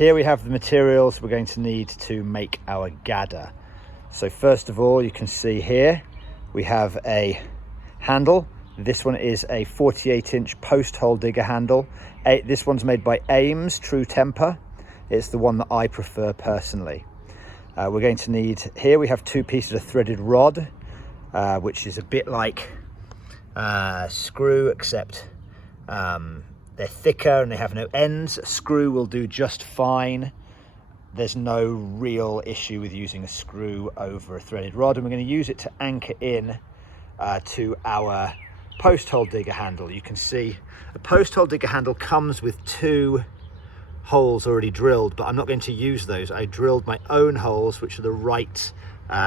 Here we have the materials we're going to need to make our Gada. So first of all, you can see here we have a handle. This one is a 48-inch post hole digger handle. This one's made by Ames True Temper. It's the one that I prefer personally. We're going to need, here we have 2 pieces of threaded rod, which is a bit like screw, except they're thicker and they have no ends. A screw will do just fine. There's no real issue with using a screw over a threaded rod, and we're going to use it to anchor in to our post hole digger handle. You can see a post hole digger handle comes with 2 holes already drilled, but I'm not going to use those. I drilled my own holes, which are the right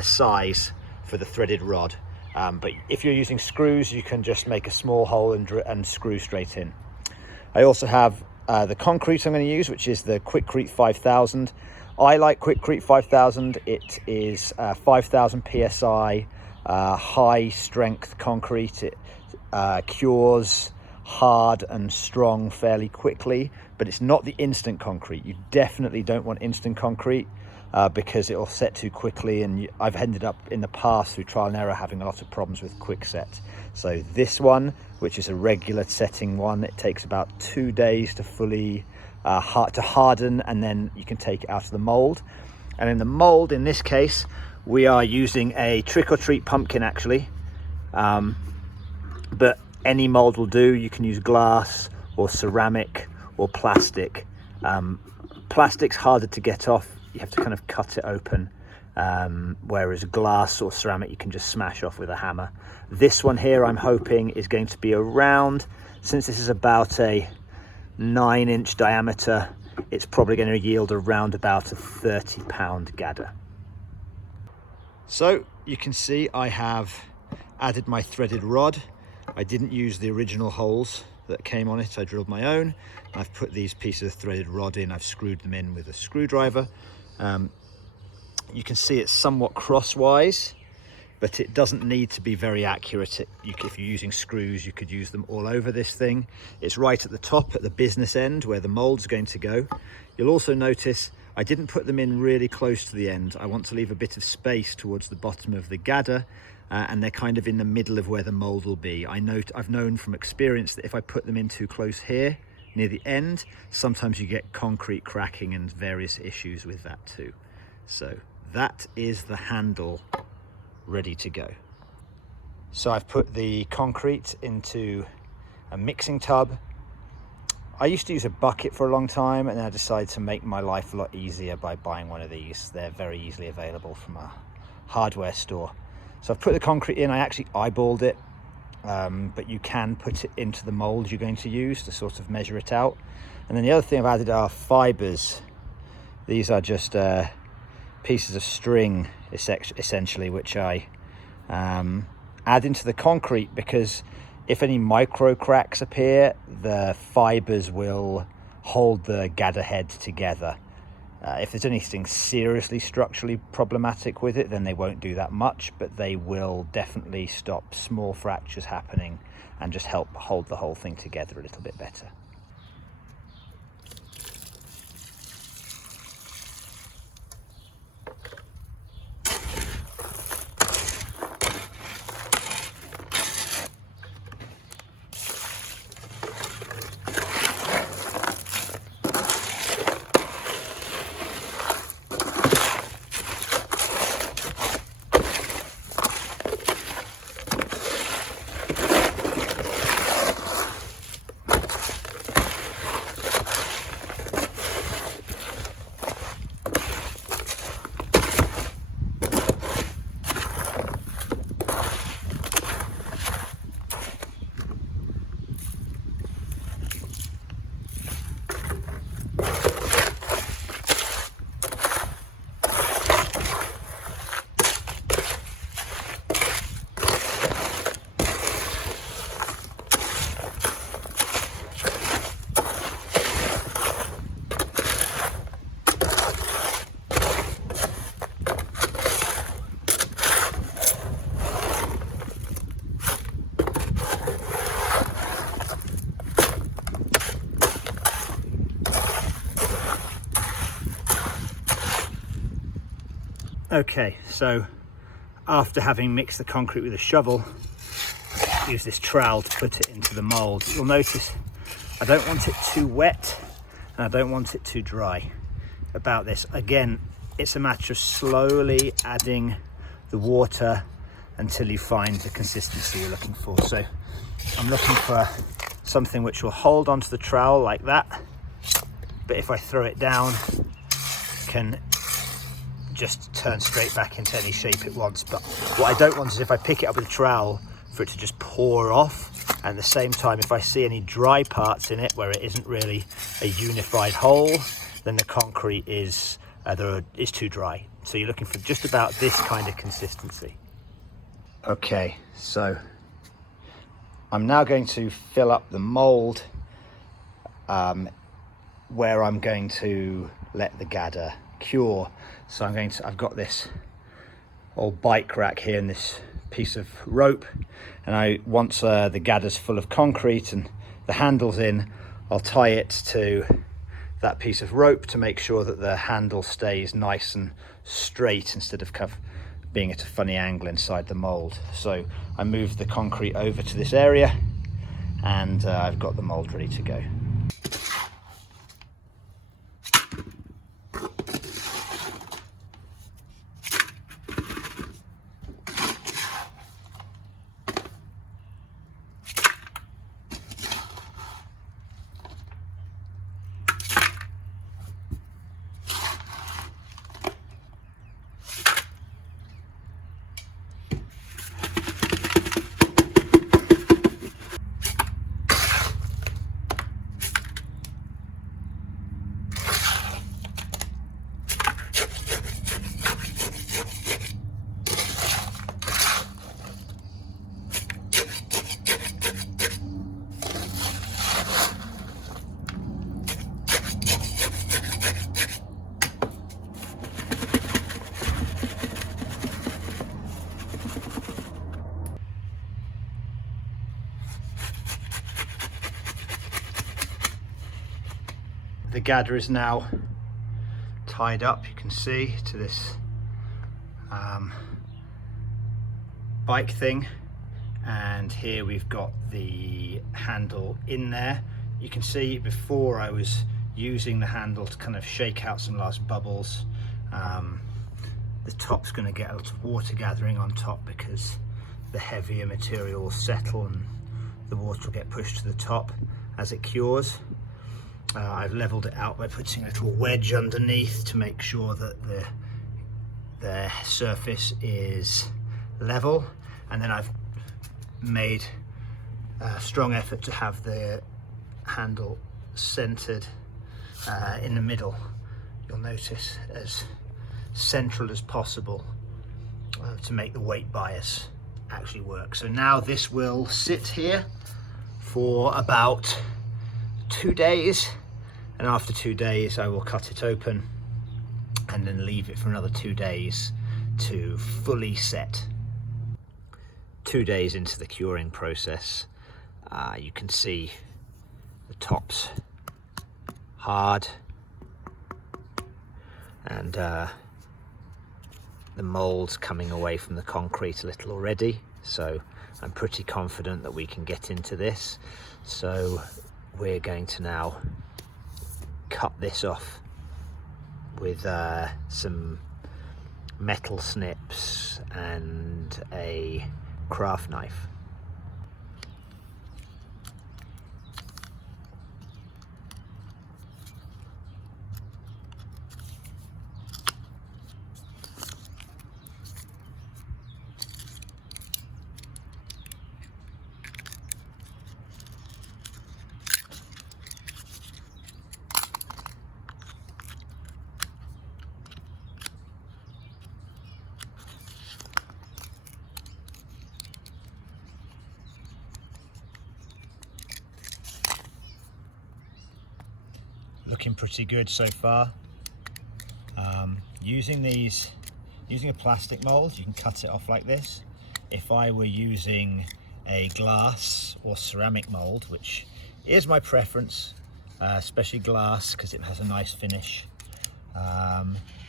size for the threaded rod. But if you're using screws, you can just make a small hole and screw straight in. I also have the concrete I'm going to use, which is the Quikrete 5000. I like Quikrete 5000. It is 5000 psi, high strength concrete. It cures hard and strong fairly quickly, but it's not the instant concrete. You definitely don't want instant concrete because it'll set too quickly, and I've ended up in the past through trial and error having a lot of problems with quick set. So this one, which is a regular setting one, it takes about 2 days to fully harden, and then you can take it out of the mold. And in the mold, in this case, we are using a trick or treat pumpkin actually, but any mold will do. You can use glass or ceramic or plastic. Plastic's harder to get off. You have to kind of cut it open, whereas glass or ceramic you can just smash off with a hammer. This one here I'm hoping is going to be around, since this is about a 9-inch diameter, it's probably going to yield around about a 30-pound Gada. So you can see I have added my threaded rod. I didn't use the original holes that came on it. I drilled my own. I've put these pieces of threaded rod in. I've screwed them in with a screwdriver. You can see it's somewhat crosswise, but it doesn't need to be very accurate. If you're using screws, you could use them all over this thing. It's right at the top, at the business end, where the mold's going to go. You'll also notice I didn't put them in really close to the end. I want to leave a bit of space towards the bottom of the Gada, and they're kind of in the middle of where the mold will be. I've known from experience that if I put them in too close here, near the end, sometimes you get concrete cracking and various issues with that too. So that is the handle ready to go. So I've put the concrete into a mixing tub. I used to use a bucket for a long time, and then I decided to make my life a lot easier by buying one of these. They're very easily available from a hardware store. So I've put the concrete in. I actually eyeballed it, but you can put it into the mold you're going to use to sort of measure it out. And then the other thing I've added are fibers. These are just pieces of string essentially, which I add into the concrete, because if any micro cracks appear, the fibers will hold the Gada head together. If there's anything seriously structurally problematic with it, then they won't do that much, but they will definitely stop small fractures happening and just help hold the whole thing together a little bit better. Okay, so after having mixed the concrete with a shovel, use this trowel to put it into the mold. You'll notice I don't want it too wet and I don't want it too dry. About this, again, it's a matter of slowly adding the water until you find the consistency you're looking for. So I'm looking for something which will hold onto the trowel like that, but if I throw it down, can just turn straight back into any shape it wants. But what I don't want is if I pick it up with a trowel for it to just pour off, and at the same time if I see any dry parts in it where it isn't really a unified whole, then the concrete is too dry. So you're looking for just about this kind of consistency. Okay, so I'm now going to fill up the mold where I'm going to let the Gada cure. So I've got this old bike rack here and this piece of rope, and once the Gada's full of concrete and the handle's in, I'll tie it to that piece of rope to make sure that the handle stays nice and straight instead of kind of being at a funny angle inside the mold. So I moved the concrete over to this area, and I've got the mold ready to go. The Gada is now tied up, you can see, to this bike thing, and here we've got the handle in there. You can see before I was using the handle to kind of shake out some last bubbles. The top's going to get a lot of water gathering on top because the heavier material will settle and the water will get pushed to the top as it cures. I've leveled it out by putting a little wedge underneath to make sure that the surface is level, and then I've made a strong effort to have the handle centered in the middle. You'll notice as central as possible to make the weight bias actually work. So now this will sit here for about 2 days, and after 2 days I will cut it open and then leave it for another 2 days to fully set. 2 days into the curing process, you can see the top's hard and the mold's coming away from the concrete a little already, so I'm pretty confident that we can get into this. So we're going to now cut this off with some metal snips and a craft knife. Looking pretty good so far. Using a plastic mold, you can cut it off like this. If I were using a glass or ceramic mold, which is my preference, especially glass because it has a nice finish,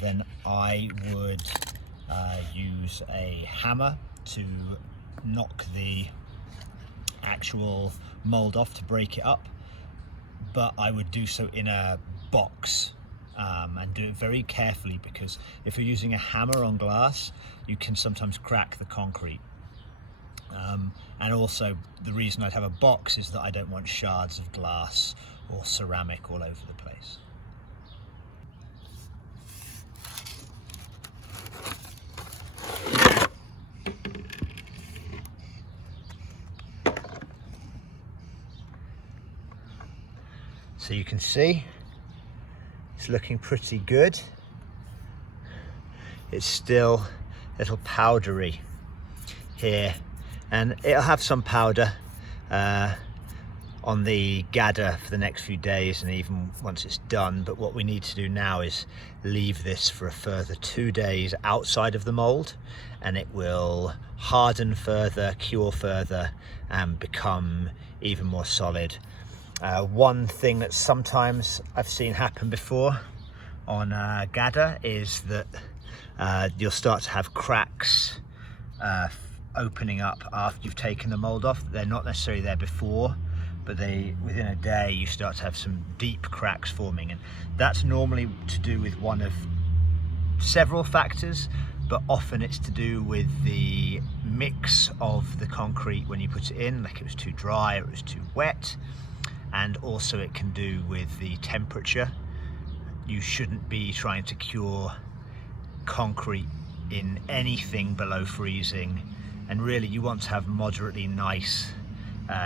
then I would use a hammer to knock the actual mold off to break it up, but I would do so in a box and do it very carefully, because if you're using a hammer on glass, you can sometimes crack the concrete. And also the reason I'd have a box is that I don't want shards of glass or ceramic all over the place. So you can see it's looking pretty good. It's still a little powdery here, and it'll have some powder on the Gada for the next few days and even once it's done. But what we need to do now is leave this for a further 2 days outside of the mold, and it will harden further, cure further, and become even more solid. One thing that sometimes I've seen happen before on Gada is that you'll start to have cracks opening up after you've taken the mold off. They're not necessarily there before, but within a day you start to have some deep cracks forming, and that's normally to do with one of several factors, but often it's to do with the mix of the concrete when you put it in, like it was too dry or it was too wet. And also it can do with the temperature. You shouldn't be trying to cure concrete in anything below freezing, and really you want to have moderately nice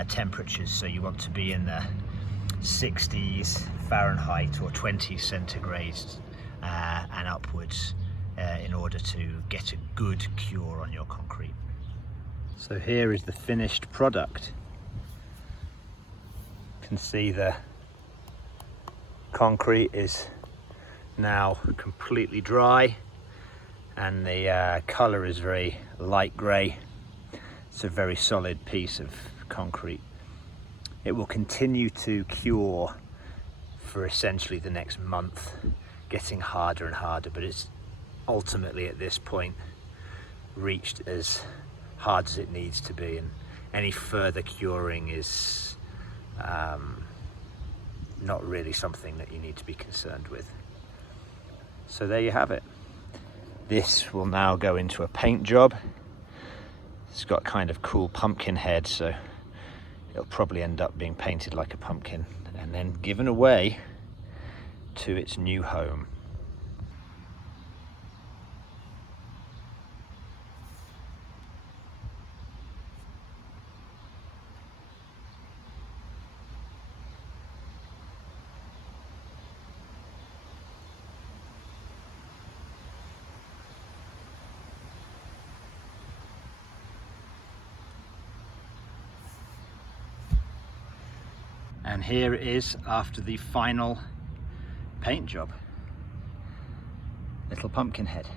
temperatures. So you want to be in the 60s Fahrenheit or 20 centigrade and upwards in order to get a good cure on your concrete. So here is the finished product. Can see the concrete is now completely dry, and the colour is very light grey. It's a very solid piece of concrete. It will continue to cure for essentially the next month, getting harder and harder, but it's ultimately at this point reached as hard as it needs to be, and any further curing is not really something that you need to be concerned with. So there you have it. This will now go into a paint job. It's got kind of cool pumpkin head, so it'll probably end up being painted like a pumpkin and then given away to its new home. And here it is after the final paint job. Little pumpkin head.